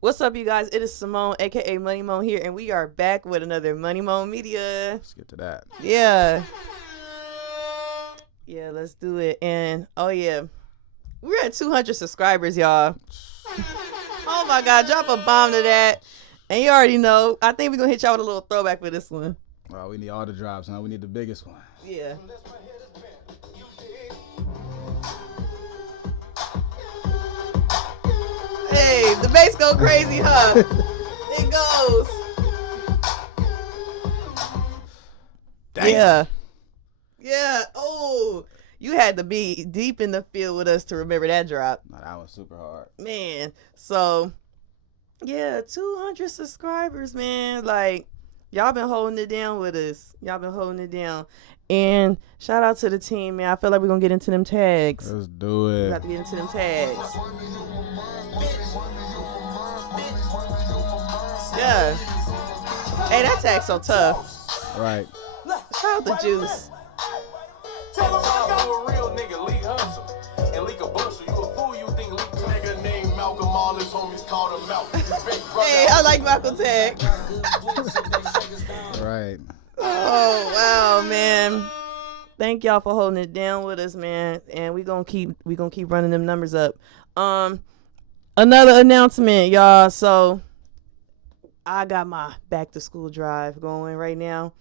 What's up, you guys? It is Simone, aka Money Moan here, and we are back with another Money Moan Media. Let's get to that. Yeah, let's do it. And oh yeah, we're at 200 subscribers, y'all. Oh my God, drop a bomb to that. And you already know, I think we're gonna hit y'all with a little throwback for this one. Well, we need all the drops, huh? We need the biggest one. Yeah. Hey, the bass go crazy, huh? It goes. Damn. Yeah. Oh, you had to be deep in the field with us to remember that drop. No, that was super hard. Man. So, yeah, 200 subscribers, man. Like, y'all been holding it down with us. Y'all been holding it down. And shout out to the team, man. I feel like we're going to get into them tags. Let's do it. We got to get into them tags. Yeah. Hey, that tag's so tough. Right. Shout out to Juice. Tell us how you a real nigga, Leak Hustle. And Leak a Bustle. You a fool, you think Leak nigga named Malcolm, all his homies called him Malcolm. Hey, I like Malcolm tag. Right. Oh, wow, man. Thank y'all for holding it down with us, man. And we gonna keep running them numbers up. Another announcement, y'all. So I got my back to school drive going right now.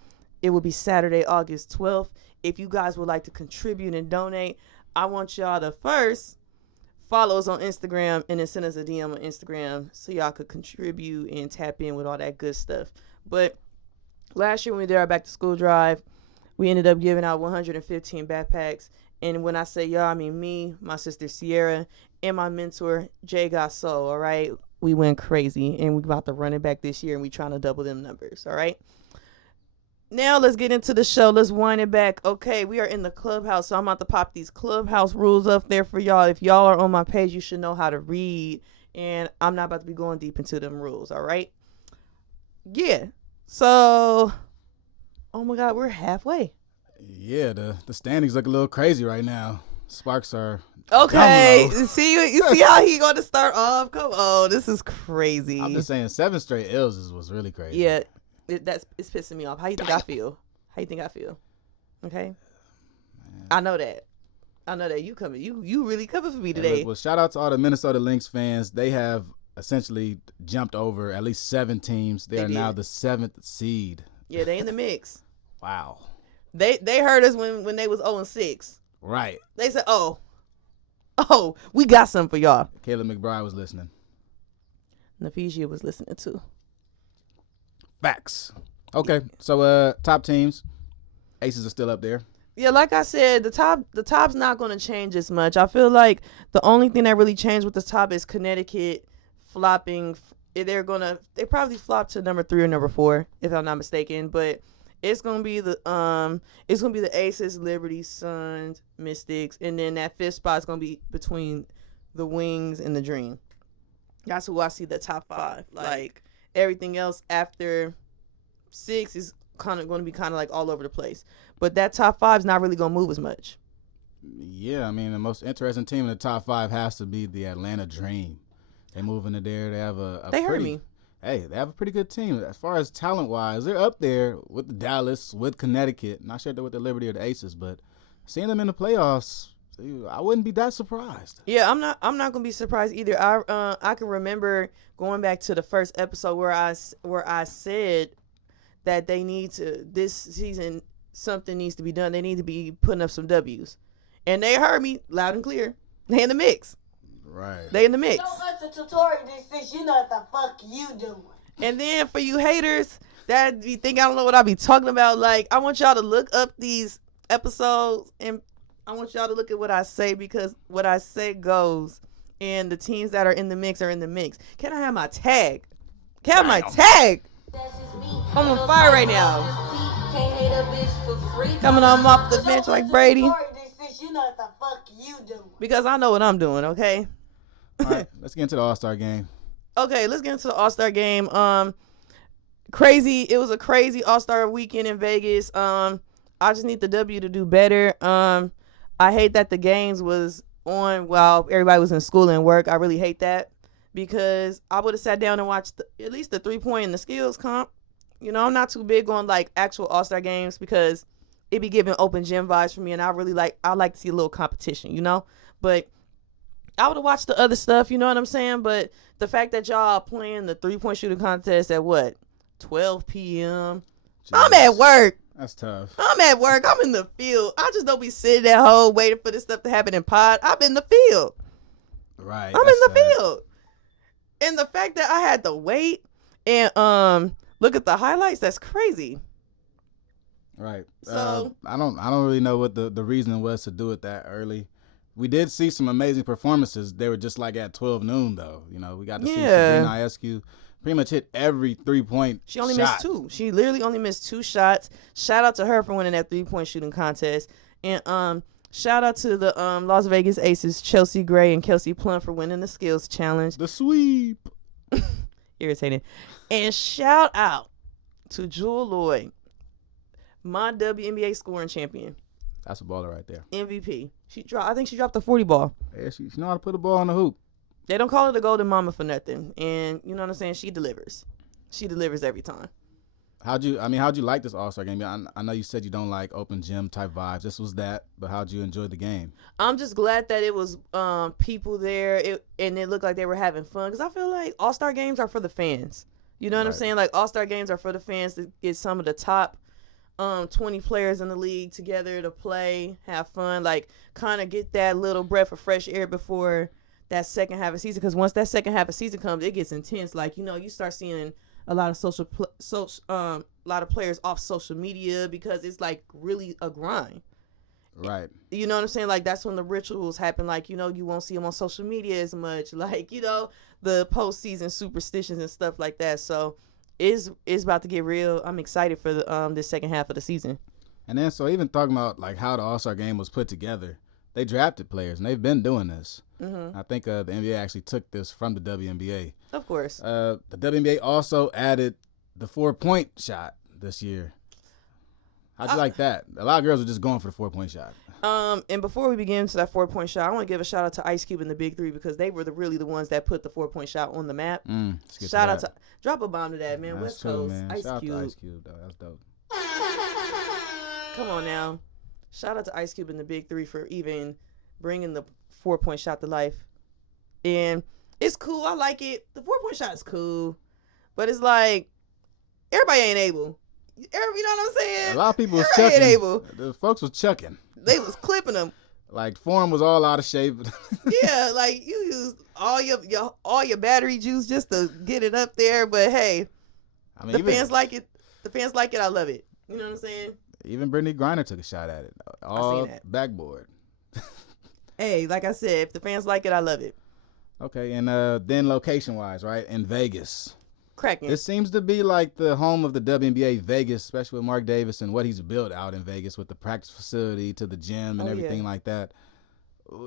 It will be Saturday, August 12th. If you guys would like to contribute and donate, I want y'all to first follow us on Instagram and then send us a DM on Instagram so y'all could contribute and tap in with all that good stuff. But last year when we did our back to school drive, we ended up giving out 115 backpacks. And when I say y'all, I mean me, my sister Sierra, and my mentor Jay Gasso, all right? We went crazy and we about to run it back this year and we trying to double them numbers, all right? Now let's get into the show. Let's wind it back. Okay, we are in the clubhouse, so I'm about to pop these clubhouse rules up there for y'all. If y'all are on my page, you should know how to read, and I'm not about to be going deep into them rules, all right? Yeah. So, oh my God, we're halfway. Yeah, the standings look a little crazy right now. Sparks are Okay, down low. see you see how he going to start off? Come on, this is crazy. I'm just saying, 7 straight L's was really crazy. Yeah, it's pissing me off. How you think I feel? How you think I feel? Okay, man. I know that you coming. You really coming for me today. Well, shout out to all the Minnesota Lynx fans. They have essentially jumped over at least 7 teams. They are now the 7th seed. Yeah, they in the mix. Wow. They heard us when they was 0-6. Right. They said, oh, we got something for y'all. Caleb McBride was listening. Nafisia was listening too. Facts. Okay, so top teams. Aces are still up there. Yeah, like I said, the top's not going to change as much. I feel like the only thing that really changed with the top is Connecticut flopping. They probably flop to number 3 or number 4, if I'm not mistaken. But it's gonna be the Aces, Liberty, Suns, Mystics, and then that 5th spot is gonna be between the Wings and the Dream. That's who I see the top 5. Like everything else after 6 is kind of going to be kind of like all over the place. But that top 5 is not really going to move as much. Yeah, I mean, the most interesting team in the top 5 has to be the Atlanta Dream. They move into there. They have They heard me. Hey, they have a pretty good team. As far as talent-wise, they're up there with the Dallas, with Connecticut. Not sure they're with the Liberty or the Aces, but seeing them in the playoffs, I wouldn't be that surprised. Yeah, I'm not gonna be surprised either. I can remember going back to the first episode where I said that they need to, this season something needs to be done. They need to be putting up some W's, and they heard me loud and clear. They in the mix. Right. They in the mix. Don't let the tutorial this you know what the fuck you doing. And then for you haters that be think I don't know what I be talking about, like I want y'all to look up these episodes and I want y'all to look at what I say, because what I say goes, and the teams that are in the mix are in the mix. Can I have my tag? Can I have my tag? I'm on fire right now. Coming on off the bench like Brady. Because I know what I'm doing, okay? All right, let's get into the All-Star game. Okay, let's get into the All-Star game. Crazy. It was a crazy All-Star weekend in Vegas. I just need the W to do better. I hate that the games was on while everybody was in school and work. I really hate that because I would have sat down and watched at least the 3-point and the skills comp. You know, I'm not too big on like actual All-Star games because it be giving open gym vibes for me, and I like to see a little competition, you know. But I would have watched the other stuff, you know what I'm saying? But the fact that y'all playing the 3-point shooting contest at what, 12 p.m. Jeez. I'm at work. That's tough. I'm at work. I'm in the field. I just don't be sitting at home waiting for this stuff to happen in pod. I'm in the field. Right. I'm in the field. And the fact that I had to wait and look at the highlights, that's crazy. Right. So I don't really know what the reasoning was to do it that early. We did see some amazing performances. They were just like at 12 noon though. You know, we got to see Sabrina Ionescu pretty much hit every 3-point She only shot. missed 2. She literally only missed 2 shots. Shout out to her for winning that 3-point shooting contest. And shout out to the Las Vegas Aces, Chelsea Gray and Kelsey Plum, for winning the skills challenge. The sweep. Irritating. And shout out to Jewel Lloyd, my WNBA scoring champion. That's a baller right there. MVP. I think she dropped the 40 ball. Yeah, she know how to put the ball on the hoop. They don't call her the golden mama for nothing. And you know what I'm saying? She delivers. She delivers every time. How'd you like this All-Star game? I know you said you don't like open gym type vibes. This was that, but how'd you enjoy the game? I'm just glad that it was people there and it looked like they were having fun, because I feel like All-Star games are for the fans. You know what I'm saying? Like, All-Star games are for the fans to get some of the top 20 players in the league together to play, have fun, like kind of get that little breath of fresh air before that second half of season. Because once that second half of season comes, it gets intense. Like, you know, you start seeing a lot of lot of players off social media because it's like really a grind. Right. You know what I'm saying? Like, that's when the rituals happen. Like, you know, you won't see them on social media as much. Like, you know, the postseason superstitions and stuff like that. So it's about to get real. I'm excited for the this second half of the season. And then, so even talking about like how the All-Star game was put together, they drafted players, and they've been doing this. Mm-hmm. I think the NBA actually took this from the WNBA. Of course. The WNBA also added the 4-point shot this year. How'd you like that? A lot of girls are just going for the 4-point shot. And before we begin to that 4-point shot, I want to give a shout out to Ice Cube and the Big Three, because they were really the ones that put the 4-point shot on the map. Shout out to drop a bomb to that, man. That's West true, Coast, man. Ice Shout Cube. out to Ice Cube, though. That's dope. Come on now. Shout out to Ice Cube and the Big Three for even bringing the 4-point shot to life. And it's cool. I like it. The 4-point shot is cool. But it's like, everybody ain't able. You know what I'm saying? A lot of people was everybody chucking. Ain't able. The folks was chucking. They was clipping them. Like, form was all out of shape. Yeah, like you used all your battery juice just to get it up there. But hey, I mean, fans like it. The fans like it. I love it. You know what I'm saying? Even Brittany Griner took a shot at it. All backboard. Hey, like I said, if the fans like it, I love it. Okay, and then location-wise, right, in Vegas. Cracking. This seems to be like the home of the WNBA Vegas, especially with Mark Davis and what he's built out in Vegas with the practice facility to the gym and everything like that.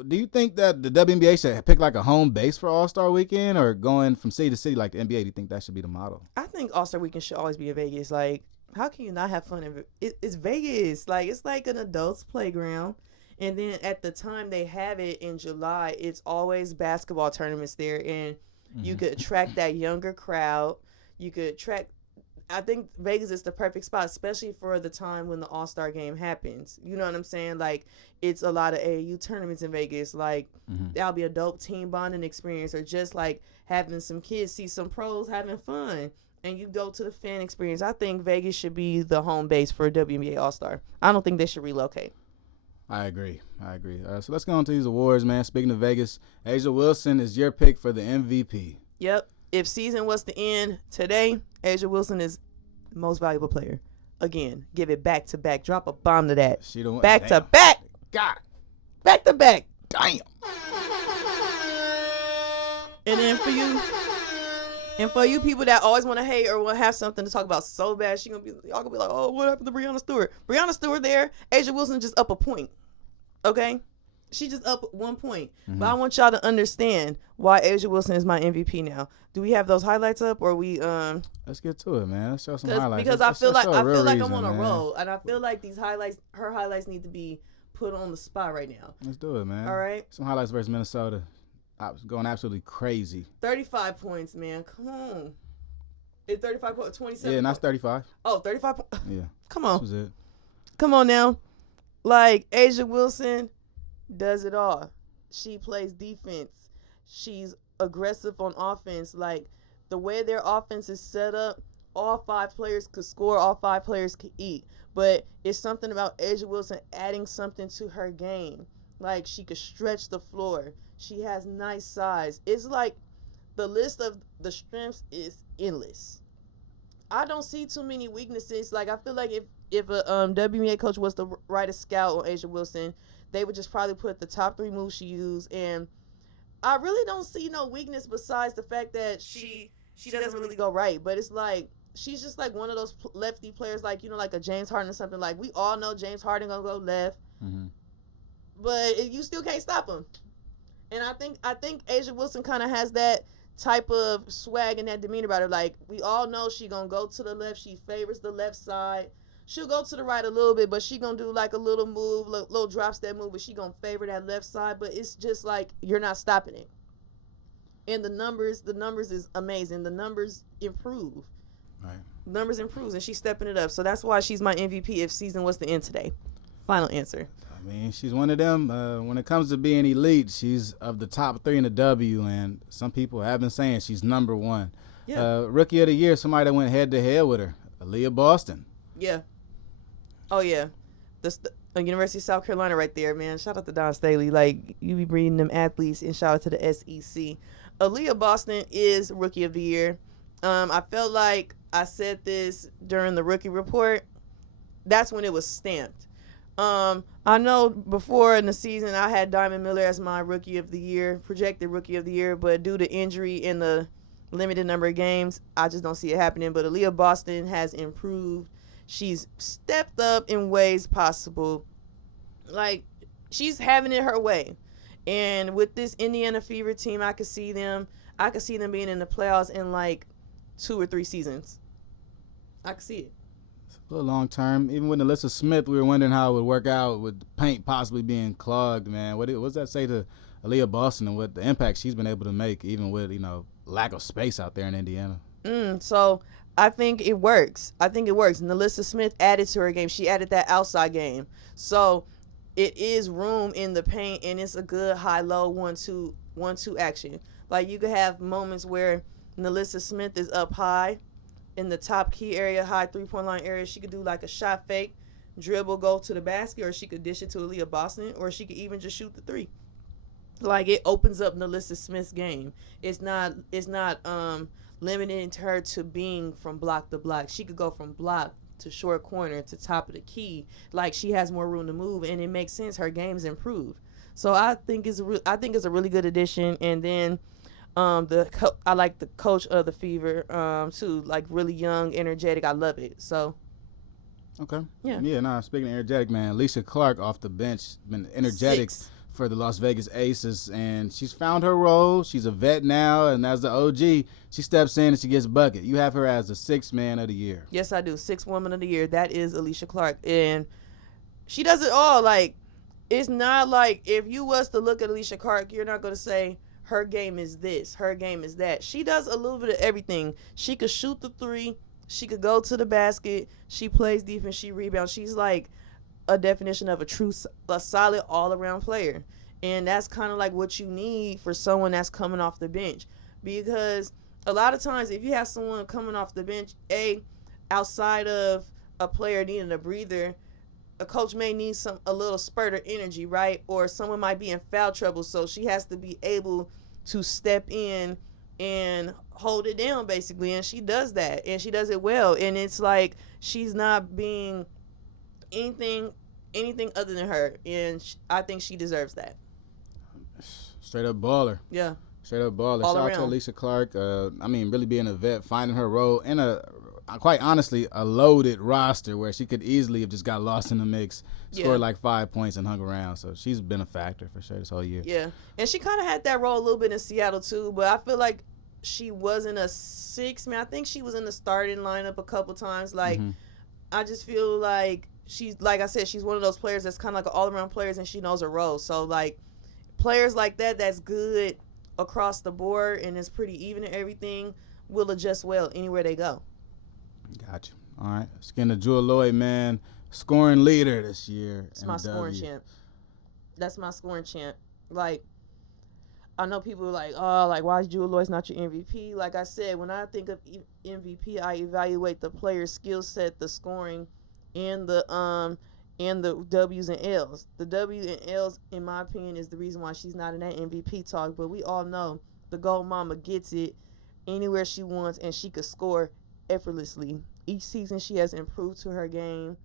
Do you think that the WNBA should pick like a home base for All-Star Weekend, or going from city to city like the NBA? Do you think that should be the model? I think All-Star Weekend should always be in Vegas. Like, how can you not have fun? It's Vegas. Like, it's like an adult's playground. And then at the time they have it in July, it's always basketball tournaments there. And you could attract that younger crowd. You could attract, I think Vegas is the perfect spot, especially for the time when the All-Star game happens. You know what I'm saying? Like, it's a lot of AAU tournaments in Vegas. Like, that'll be a dope team bonding experience, or just like having some kids see some pros having fun. And you go to the fan experience. I think Vegas should be the home base for WNBA All-Star. I don't think they should relocate. I agree. So let's go on to these awards, man. Speaking of Vegas, A'ja Wilson is your pick for the MVP. Yep. If season was to end today, A'ja Wilson is the most valuable player. Again, give it back to back. Drop a bomb to that. She the one. Back to back. God. Back to back. Damn. And then for you people that always want to hate or want to have something to talk about so bad, y'all gonna be like, oh, what happened to Breonna Stewart? Breonna Stewart there, A'ja Wilson just up a point. Okay? She just up 1 point. But I want y'all to understand why A'ja Wilson is my MVP now. Do we have those highlights up, or we Let's get to it, man. Let's show some highlights. Because I feel like reason, I'm on a man. roll, and I feel like her highlights need to be put on the spot right now. Let's do it, man. All right. Some highlights versus Minnesota. going absolutely crazy. 35 points, man. Come on. It's 35 points, 27. Yeah, and that's 35. Oh, 35 points. Yeah. Come on. This was it. Come on now. Like, Asia Wilson does it all. She plays defense. She's aggressive on offense. Like, the way their offense is set up, all 5 players could score, all 5 players could eat. But it's something about Asia Wilson adding something to her game. Like, she could stretch the floor. She has nice size. It's like the list of the strengths is endless. I don't see too many weaknesses. Like, I feel like if a WNBA coach was to write a scout on Asia Wilson, they would just probably put the top 3 moves she used. And I really don't see no weakness besides the fact that she doesn't really go right. But it's like, she's just like one of those lefty players, like, you know, like a James Harden or something. Like, we all know James Harden gonna go left, but you still can't stop him. And I think Asia Wilson kind of has that type of swag and that demeanor about her. Like, we all know she gonna go to the left. She favors the left side. She'll go to the right a little bit, but she gonna do like a little move, little drop step move, but she gonna favor that left side. But it's just like, you're not stopping it. And the numbers is amazing. The numbers improve. Right. Numbers improves, and she's stepping it up. So that's why she's my MVP if season was to end today. Final answer. I mean, she's one of them. When it comes to being elite, she's of the top 3 in the W, and some people have been saying she's number 1. Yeah. Rookie of the year, somebody that went head-to-head with her, Aaliyah Boston. Yeah. Oh, yeah. The University of South Carolina right there, man. Shout out to Don Staley. Like, you be breeding them athletes, and shout out to the SEC. Aaliyah Boston is Rookie of the Year. I felt like I said this during the rookie report. That's when it was stamped. I know before in the season I had Diamond Miller as my Rookie of the Year, projected Rookie of the Year, but due to injury and the limited number of games, I just don't see it happening. But Aaliyah Boston has improved. She's stepped up in ways possible. Like, she's having it her way. And with this Indiana Fever team, I could see them being in the playoffs in like 2 or 3 seasons. I could see it. A little long term. Even with Alyssa Smith, we were wondering how it would work out with the paint possibly being clogged, man. What does that say to Aaliyah Boston and what the impact she's been able to make, even with, lack of space out there in Indiana? So I think it works. And Alyssa Smith added to her game. She added that outside game. So it is room in the paint, and it's a good high-low 1-2 action. Like, you could have moments where Alyssa Smith is up high in the top key area, high 3-point line area. She could do like a shot fake, dribble, go to the basket, or she could dish it to Aaliyah Boston, or she could even just shoot the 3. Like, it opens up Alyssa Smith's game. It's not limiting her to being from block to block. She could go from block to short corner to top of the key. Like, she has more room to move, and it makes sense. Her game's improved. So I think it's a really good addition. And then I like the coach of the Fever too. Like, really young, energetic. I love it. So okay, yeah. Speaking of energetic, man, Alicia Clark off the bench been energetic 6. for the Las Vegas Aces, and she's found her role. She's a vet now, and as the OG, she steps in and she gets bucket. You have her as the 6th man of the year. Yes, I do. 6th woman of the year. That is Alicia Clark, and she does it all. Like, it's not like if you was to look at Alicia Clark, you're not going to say her game is this, her game is that. She does a little bit of everything. She could shoot the 3. She could go to the basket. She plays defense. She rebounds. She's like a definition of a solid all-around player. And that's kind of like what you need for someone that's coming off the bench. Because a lot of times if you have someone coming off the bench, outside of a player needing a breather, a coach may need a little spurt of energy, right? Or someone might be in foul trouble, so she has to be able to step in and hold it down, basically. And she does that, and she does it well. And it's like she's not being anything other than her, and I think she deserves that. Straight up baller. Yeah. Straight up baller. All Shout around. out to Alicia Clark. Really being a vet, finding her role in quite honestly, a loaded roster where she could easily have just got lost in the mix, scored like 5 points and hung around. So she's been a factor for sure this whole year. Yeah. And she kind of had that role a little bit in Seattle too, but I feel like she wasn't a 6 man. I think she was in the starting lineup a couple times. Like, I just feel like she's, like I said, she's one of those players that's kind of like an all-around player, and she knows her role. So, like, players like that, that's good across the board and it's pretty even and everything, will adjust well anywhere they go. Gotcha. All right. Let's get into Jewel Lloyd, man. Scoring leader this year. It's my scoring champ. That's my scoring champ. Like, I know people are like, oh, like, why is Jewel Lloyd not your MVP? Like I said, when I think of MVP, I evaluate the player's skill set, the scoring, and the W's and L's. The W and L's, in my opinion, is the reason why she's not in that MVP talk. But we all know the Gold Mama gets it anywhere she wants, and she could score effortlessly. Each season, she has improved to her game.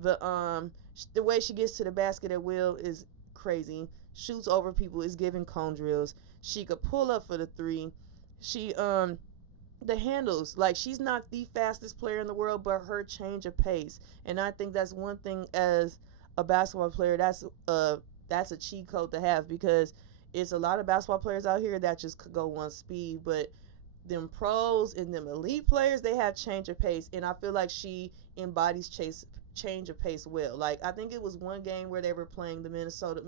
The way she gets to the basket at will is crazy. Shoots over people, is giving cone drills. She could pull up for the three. She the handles, like, she's not the fastest player in the world, but her change of pace. And I think that's one thing as a basketball player, that's a cheat code to have, because it's a lot of basketball players out here that just could go one speed, but them pros and them elite players, they have change of pace, and I feel like she embodies change of pace well. Like, I think it was one game where they were playing the Minnesota,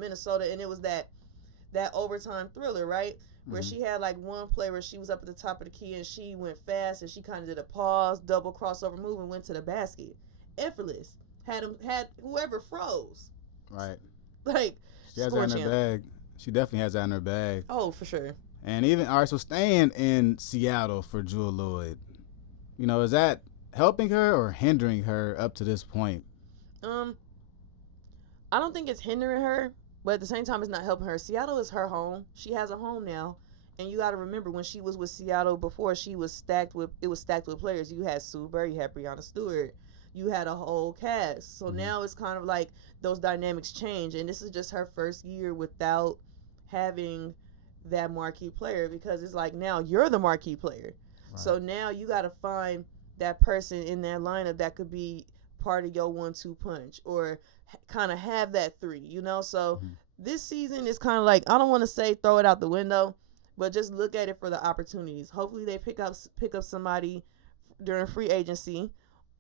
and it was that overtime thriller, right? Where she had like one play where she was up at the top of the key and she went fast and she kind of did a pause, double crossover move and went to the basket. Effortless. Had whoever froze. Right. Like, she has that in her bag. She definitely has that in her bag. Oh, for sure. And even, all right, so staying in Seattle for Jewel Lloyd, you know, is that helping her or hindering her up to this point? I don't think it's hindering her, but at the same time, it's not helping her. Seattle is her home. She has a home now. And you got to remember, when she was with Seattle before, it was stacked with players. You had Sue Bird, you had Breanna Stewart, you had a whole cast. So now it's kind of like those dynamics change. And this is just her first year without having that marquee player, because it's like, now you're the marquee player. Right. So now you got to find that person in that lineup that could be part of your 1-2 punch or kind of have that three, you know? So this season is kind of like, I don't want to say throw it out the window, but just look at it for the opportunities. Hopefully they pick up somebody during free agency,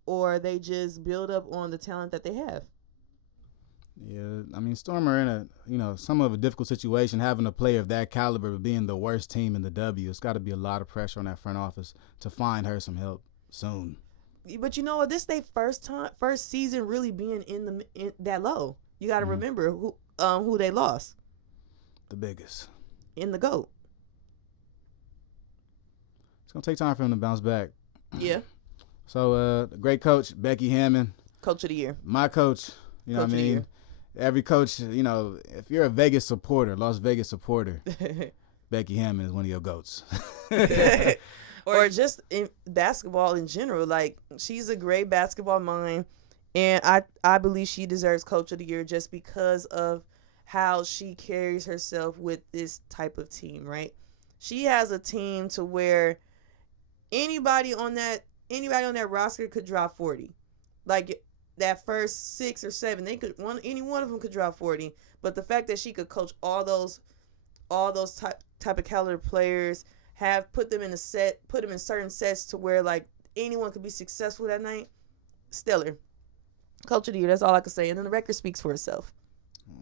or they just build up on the talent that they have. Yeah, I mean, Storm are in somewhat of a difficult situation, having a player of that caliber being the worst team in the W. It's got to be a lot of pressure on that front office to find her some help soon. But you know what? This is their first season really being in that low. You got to remember who they lost. The biggest. In the GOAT. It's gonna take time for him to bounce back. Yeah. So, great coach Becky Hammon. Coach of the year. My coach. You know what I mean? Every coach, you know, if you're a Vegas supporter, Las Vegas supporter, Becky Hammon is one of your GOATs. Or just in basketball in general. Like, she's a great basketball mind, and I believe she deserves Coach of the Year just because of how she carries herself with this type of team, right? She has a team to where anybody on that roster could drop 40. Like, that first 6 or 7, any one of them could drop 40. But the fact that she could coach all those type of caliber players, put them in certain sets to where like anyone could be successful that night, stellar. Coach of the Year, that's all I can say. And then the record speaks for itself.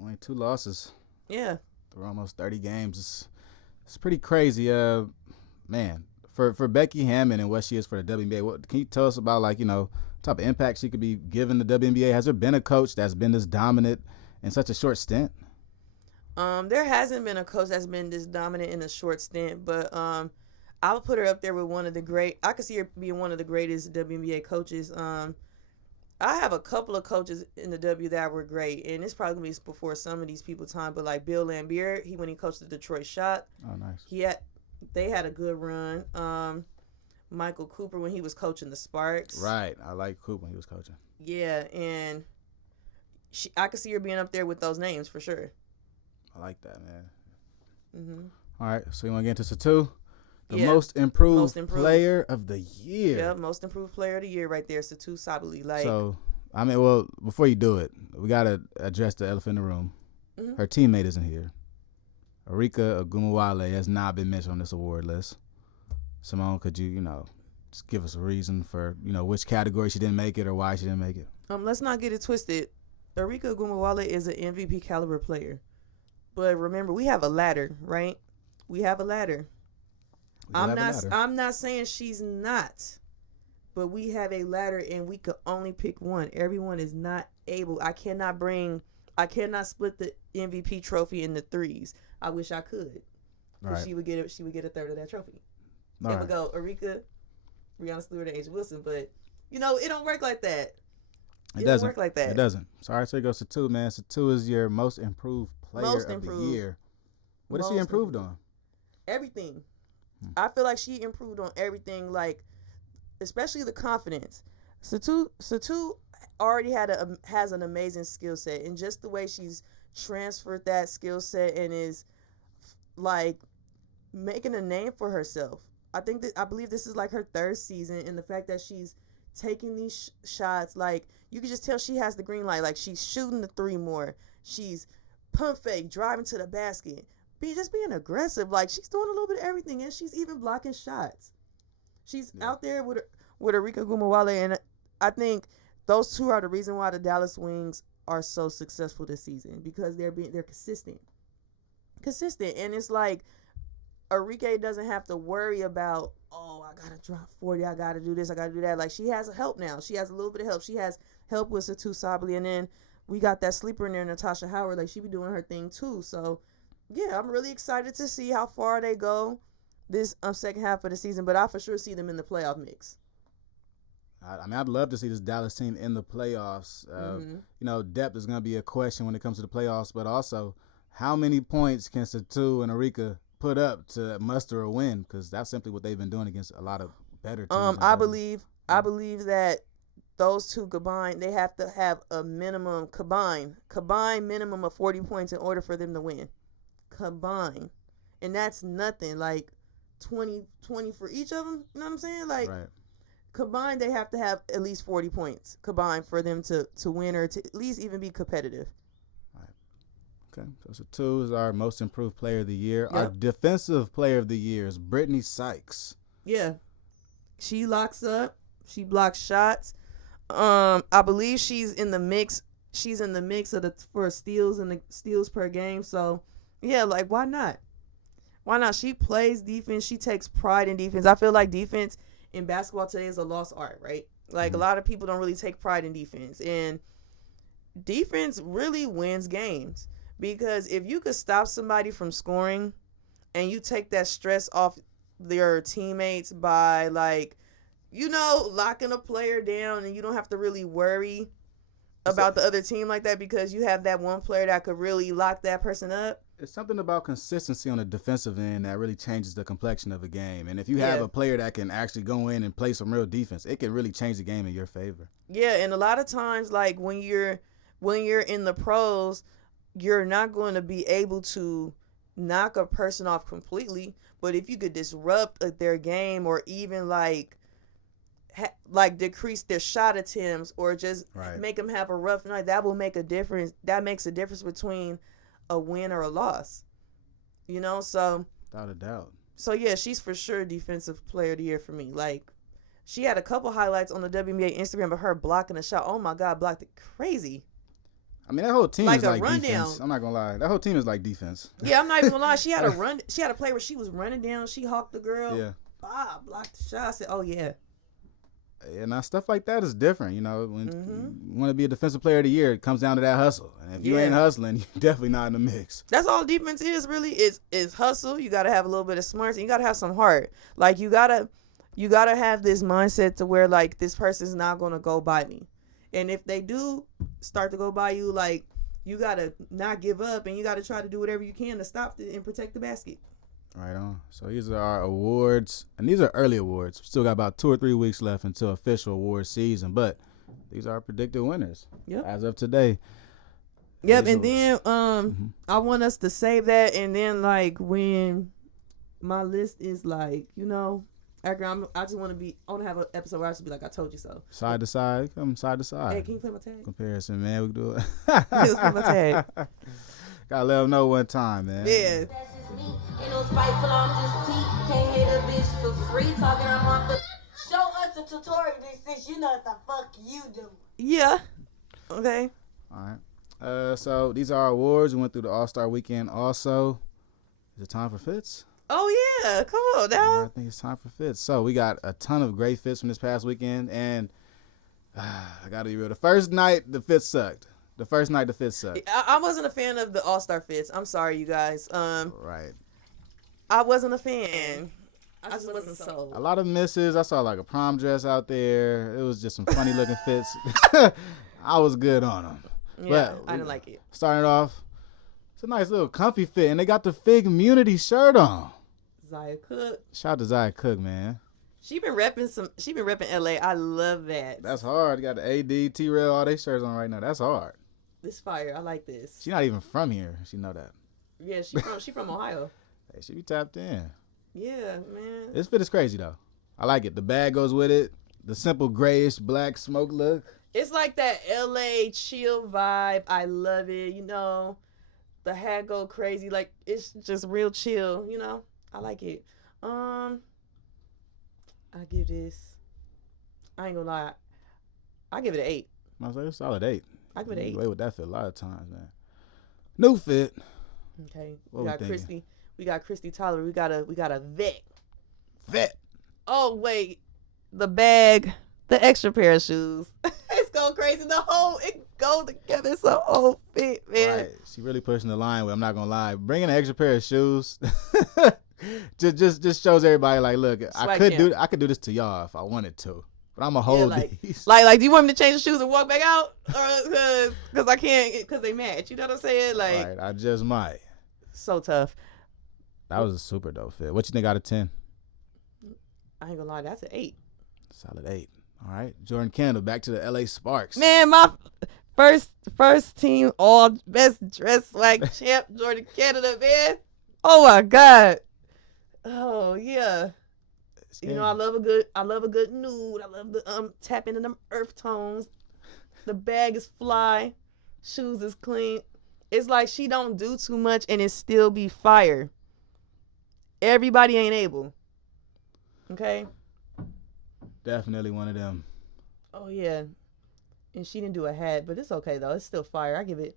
Only 2 losses. Yeah. Through almost 30 games. It's pretty crazy. Man, for Becky Hammon and what she is for the WNBA, what can you tell us about, like, you know, type of impact she could be giving the WNBA? Has there been a coach that's been this dominant in such a short stint? There hasn't been a coach that's been this dominant in a short stint, but I would put her up there with I could see her being one of the greatest WNBA coaches. I have a couple of coaches in the W that were great, and it's probably going to be before some of these people's time, but like Bill Laimbeer, when he coached the Detroit Shock. Oh, nice. They had a good run. Michael Cooper when he was coaching the Sparks. Right. I like Cooper when he was coaching. Yeah, and I could see her being up there with those names for sure. I like that, man. Mm-hmm. All right, so you want to get into Satu? The most improved player of the year. Yeah, most improved player of the year right there, Satu Sabali. Like, so, I mean, well, before you do it, we got to address the elephant in the room. Mm-hmm. Her teammate isn't here. Arika Ogumawale has not been mentioned on this award list. Simone, could you, just give us a reason for, which category she didn't make it or why she didn't make it? Let's not get it twisted. Arika Ogumawale is an MVP caliber player. But remember, we have a ladder, right? We have a ladder. We have a ladder. I'm not saying she's not, but we have a ladder and we could only pick one. Everyone is not able. I cannot split the MVP trophy into threes. I wish I could. Right. She would get a third of that trophy. All It would go Arika, Breonna Stewart, and Asia Wilson, but it don't work like that. It doesn't work like that. It doesn't. So all right, so it goes to two, man. So two is your most improved player of the year. What has she improved on? Everything. I feel like she improved on everything, like especially the confidence. Satu already has an amazing skill set, and just the way she's transferred that skill set and is like making a name for herself. I believe this is like her third season, and the fact that she's taking these shots, like you can just tell she has the green light. Like she's shooting the three more. She's pump fake, driving to the basket, being aggressive. Like she's doing a little bit of everything, and she's even blocking shots. She's out there with Arika Gumawale, and I think those two are the reason why the Dallas Wings are so successful this season, because they're consistent, and it's like Arike doesn't have to worry about, oh, I gotta drop 40, I gotta do this, I gotta do that. Like she has help now. She has a little bit of help. She has help with Satu Sabally, and then we got that sleeper in there, Natasha Howard. Like she be doing her thing too. So yeah, I'm really excited to see how far they go this second half of the season. But I for sure see them in the playoff mix. I mean, I'd love to see this Dallas team in the playoffs. Depth is going to be a question when it comes to the playoffs, but also how many points can Satu and Arika put up to muster a win? Because that's simply what they've been doing against a lot of better teams. I believe that those two combined, they have to have a minimum combined minimum of 40 points in order for them to win. Combined. And that's nothing. Like 20 for each of them. You know what I'm saying? Like right. Combined, they have to have at least 40 points combined for them to win, or to at least even be competitive. All right. Okay. So two is our most improved player of the year. Yep. Our defensive player of the year is Brittany Sykes. Yeah. She locks up. She blocks shots. I believe she's in the mix. She's in the mix for steals and the steals per game. So, yeah, like, why not? Why not? She plays defense. She takes pride in defense. I feel like defense in basketball today is a lost art, right? Like, a lot of people don't really take pride in defense. And defense really wins games. Because if you could stop somebody from scoring and you take that stress off their teammates by, like, locking a player down, and you don't have to really worry about the other team like that, because you have that one player that could really lock that person up. It's something about consistency on the defensive end that really changes the complexion of a game. And if you have a player that can actually go in and play some real defense, it can really change the game in your favor. Yeah, and a lot of times, like, when you're in the pros, you're not going to be able to knock a person off completely. But if you could disrupt their game, or even like decrease their shot attempts, or just make them have a rough night, that will make a difference. That makes a difference between a win or a loss. So without a doubt. So yeah, she's for sure defensive player of the year for me. Like, she had a couple highlights on the WNBA Instagram of her blocking a shot. Oh my God, blocked it crazy. I mean, that whole team like is like rundown. Defense. I'm not gonna lie. That whole team is like defense. Yeah, I'm not even gonna lie. She had a run. She had a play where she was running down. She hawked the girl. Yeah. Blocked the shot. I said, oh yeah. Yeah, now stuff like that is different. When you want to be a defensive player of the year, it comes down to that hustle. And if you ain't hustling, you're definitely not in the mix. That's all defense is, really. Is hustle. You gotta have a little bit of smarts, and you gotta have some heart. Like, you gotta have this mindset to where, like, this person's not gonna go by me. And if they do start to go by you, like, you gotta not give up, and you gotta try to do whatever you can to stop it and protect the basket. Right on. So these are our awards, and these are early awards. We still got about 2 or 3 weeks left until official award season, but these are our predicted winners as of today. Yep, and then I want us to save that, and then, like, when my list is, like, after I just want to have an episode where I should be like, I told you so. Side to side, come side to side. Hey, can you play my tag? Comparison, man. We can do it. Let's play my tag. Gotta let them know one time, man. Yeah. That's just me. Ain't no spiteful, I'm just tea. Can't hate a bitch for free. Talking I'm off the. Show us a tutorial since you know what the fuck you do. Yeah. Okay. All right. So these are our awards. We went through the AllStar weekend also. Is it time for Fits? Oh yeah, come on now. I think it's time for fits. So we got a ton of great fits from this past weekend, and I gotta be real. The first night the fits sucked. I wasn't a fan of the AllStar Fits. I'm sorry, you guys. Right. I wasn't a fan. I just wasn't sold. A lot of misses. I saw like a prom dress out there. It was just some funny looking fits. I was good on them. Yeah, but I didn't like it. Starting off, it's a nice little comfy fit, and they got the Fig Immunity shirt on. Zaya Cook. Shout out to Zaya Cook, man. She been repping LA. I love that. That's hard. You got the AD, T-Rail, all they shirts on right now. That's hard. This fire. I like this. She's not even from here. She know that. Yeah, she from Ohio. Hey, she be tapped in. Yeah, man. This fit is crazy though. I like it. The bag goes with it. The simple grayish black smoke look. It's like that LA chill vibe. I love it. You know, the hat go crazy. Like it's just real chill. You know, I like it. I give this. I ain't gonna lie. I give it an 8. I say it's a solid 8. I give it an 8. Play with that fit a lot of times, man. New fit. Okay, What we got thinking? Christy. We got Christy Tyler. We got a vet. Vet. Oh wait, the bag, the extra pair of shoes. It's going crazy. It goes together. It's a whole fit, man. Right. She really pushing the line with, I'm not gonna lie, bringing an extra pair of shoes just shows everybody like, look, I could do this to y'all if I wanted to, but I'm gonna hold these. Like, do you want me to change the shoes and walk back out, or because I can't, because they match? You know what I'm saying? Like, Right. I just might. so tough. That was a super dope fit. What you think out of 10? I ain't gonna lie, that's an 8. Solid 8. All right. Jordan Kendall, back to the LA Sparks. Man, my first team all best dress swag champ, Jordan Canada, man. Oh my God. Oh yeah. You know, I love a good nude. I love the tap into them earth tones. The bag is fly. Shoes is clean. It's like she don't do too much and it still be fire. Everybody ain't able. Okay? Definitely one of them. Oh yeah. And she didn't do a hat, but it's okay though. It's still fire. I give it,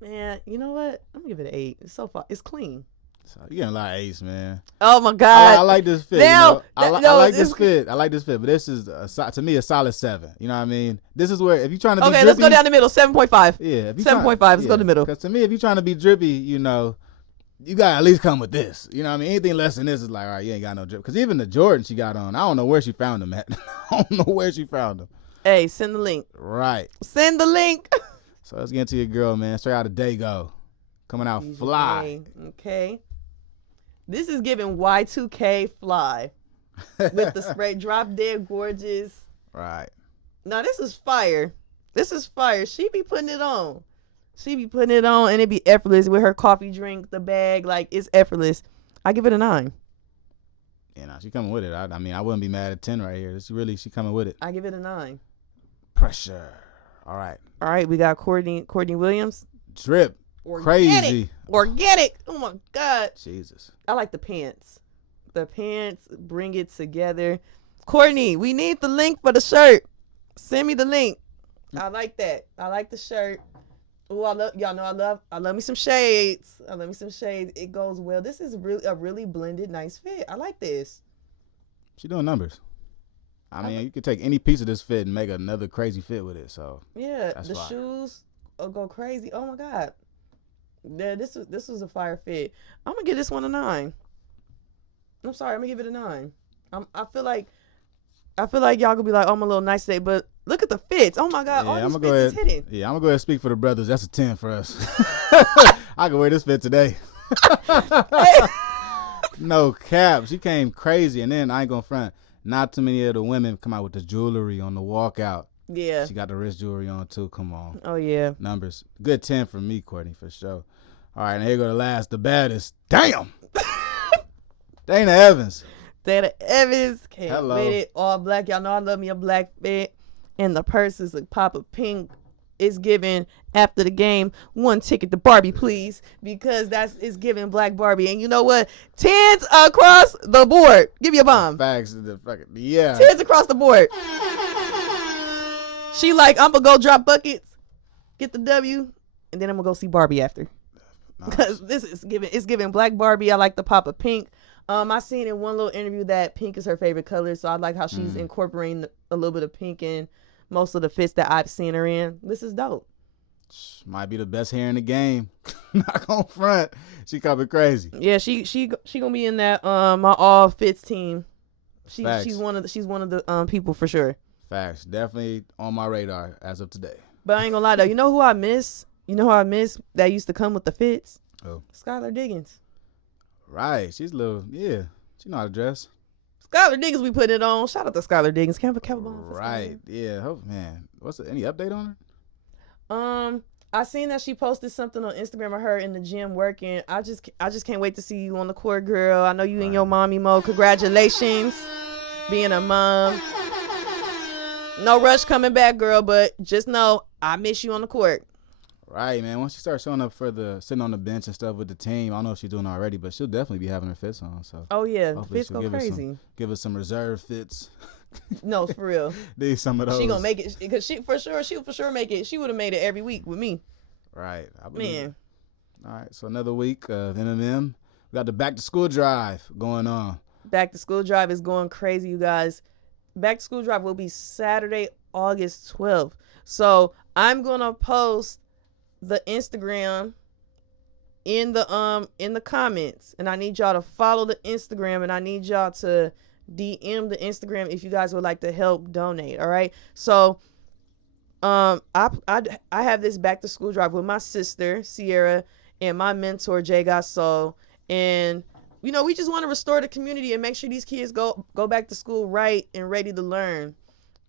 man, you know what? I'm gonna give it an 8. It's so far. It's clean. So you getting a lot of ace, man. Oh my God. I like this fit. Now, I like this fit. I like this fit, but this is to me a solid 7. You know what I mean? This is where if you're trying to be drippy, let's go down the middle. 7.5. Yeah, 7.5. Let's go to the middle. Because to me, if you're trying to be drippy, you know, you gotta at least come with this. You know what I mean? Anything less than this is like, all right, you ain't got no drip. Because even the Jordan she got on, I don't know where she found them at. I don't know where she found them. Hey, send the link. Right. Send the link. So let's get into your girl, man. Straight out of Dago. Coming out fly. Okay. This is giving Y2K fly. With the spray drop dead gorgeous. Right. Now this is fire. She be putting it on. And it be effortless with her coffee drink, the bag, like it's effortless. I give it a 9. Yeah, nah, she coming with it. I mean, I wouldn't be mad at 10 right here. She coming with it. I give it a 9. Pressure. All right. We got Courtney Williams. Drip. Crazy. Organic. Oh my God. Jesus. I like the pants. The pants bring it together. Courtney, we need the link for the shirt. Send me the link. I like that. I like the shirt. Oh, I love me some shades. It goes well. This is a really blended, nice fit. I like this. She doing numbers. I mean, you could take any piece of this fit and make another crazy fit with it. So yeah, that's the fire. shoes go crazy. Oh my God. Yeah, this was a fire fit. I'm gonna give this one a 9. I'm sorry, I'm gonna give it a 9. I feel like y'all gonna be like, oh, I'm a little nice today, but look at the fits. Oh my God, all these fits is hitting. Yeah, I'm gonna go ahead and speak for the brothers. That's a 10 for us. I can wear this fit today. No cap. She came crazy, and then I ain't gonna front. Not too many of the women come out with the jewelry on the walkout. Yeah. She got the wrist jewelry on too. Come on. Oh yeah. Numbers. Good 10 for me, Courtney, for sure. All right, and here go the last, the baddest. Damn. Dana Evans. Dana Evans came Hello. with it. All black. Y'all know I love me a black fit. And the purse is a pop of pink. It's given after the game 1 ticket to Barbie, please, because it's giving Black Barbie. And you know what? 10s across the board. Give me a bomb. Facts. Yeah. 10s across the board. She like, I'm gonna go drop buckets, get the W, and then I'm gonna go see Barbie after. because this is giving Black Barbie. I like the pop of pink. I seen in one little interview that pink is her favorite color, so I like how she's incorporating a little bit of pink in most of the fits that I've seen her in. This is dope. Might be the best hair in the game. Not on front. She coming crazy. Yeah, she gonna be in that my all fits team. She's one of the people for sure. Facts. Definitely on my radar as of today. But I ain't gonna lie though. You know who I miss? That used to come with the fits? Oh. Skylar Diggins. Right. She's a little, yeah. She know how to dress. Skylar Diggins, we put it on. Shout out to Skylar Diggins. Can't have a right. Yeah. Oh, man. Any update on her? I seen that she posted something on Instagram of her in the gym working. I just can't wait to see you on the court, girl. I know you in your mommy mode. Congratulations, being a mom. No rush coming back, girl, but just know I miss you on the court. Right, man. Once she starts showing up sitting on the bench and stuff with the team, I don't know if she's doing it already, but she'll definitely be having her fits on. So. Oh yeah, fits go crazy. Give us some reserve fits. No, for real. Need some of those. She gonna make it because she'll for sure make it. She would have made it every week with me. Right, I believe. Man. All right, so another week of MMM. We got the back to school drive going on. Back to school drive is going crazy, you guys. Back to school drive will be Saturday, August 12th. So I'm gonna post the Instagram in the comments, and I need y'all to follow the Instagram, and I need y'all to DM the Instagram if you guys would like to help donate. All right. So I have this back to school drive with my sister Sierra and my mentor Jay Gasol, and we just want to restore the community and make sure these kids go back to school right and ready to learn.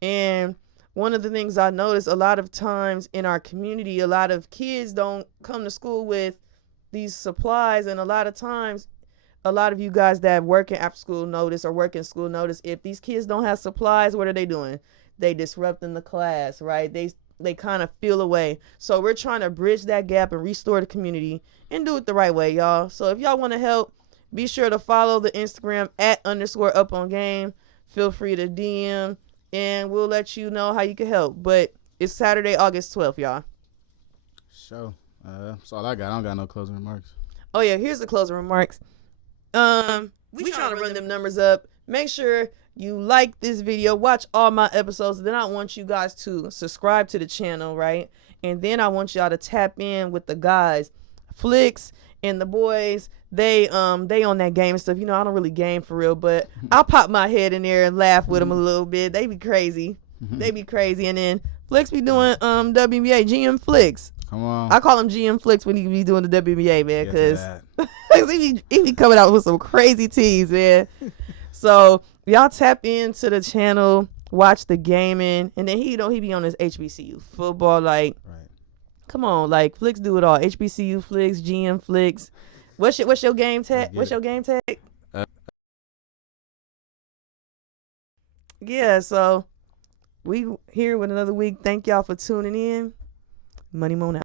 And one of the things I noticed a lot of times in our community, a lot of kids don't come to school with these supplies, and a lot of times a lot of you guys that work in after school notice or work in school notice, if these kids don't have supplies, what are they doing? They disrupting the class, right? They kind of feel away. So we're trying to bridge that gap and restore the community and do it the right way, y'all. So if y'all want to help, be sure to follow the Instagram @_upongame. Feel free to DM, and we'll let you know how you can help. But it's Saturday, August 12th, y'all. So that's all I got. I don't got no closing remarks. Oh yeah, here's the closing remarks. We trying to run them numbers up. Make sure you like this video, watch all my episodes. Then I want you guys to subscribe to the channel, right? And then I want y'all to tap in with the guys, Flicks and the boys. They on that game and stuff. I don't really game for real, but I'll pop my head in there and laugh with them a little bit. They be crazy. They be crazy. And then Flicks be doing WNBA GM Flicks. Come on. I call him GM Flicks when he be doing the WNBA, man, because he be coming out with some crazy teas, man. So y'all tap into the channel, watch the gaming, and then he be on his HBCU football. Like, right. Come on, like Flicks do it all. HBCU Flicks, GM Flicks. What's your game tag? What's your game tag? Yeah, so we here with another week. Thank y'all for tuning in. Money Moan out.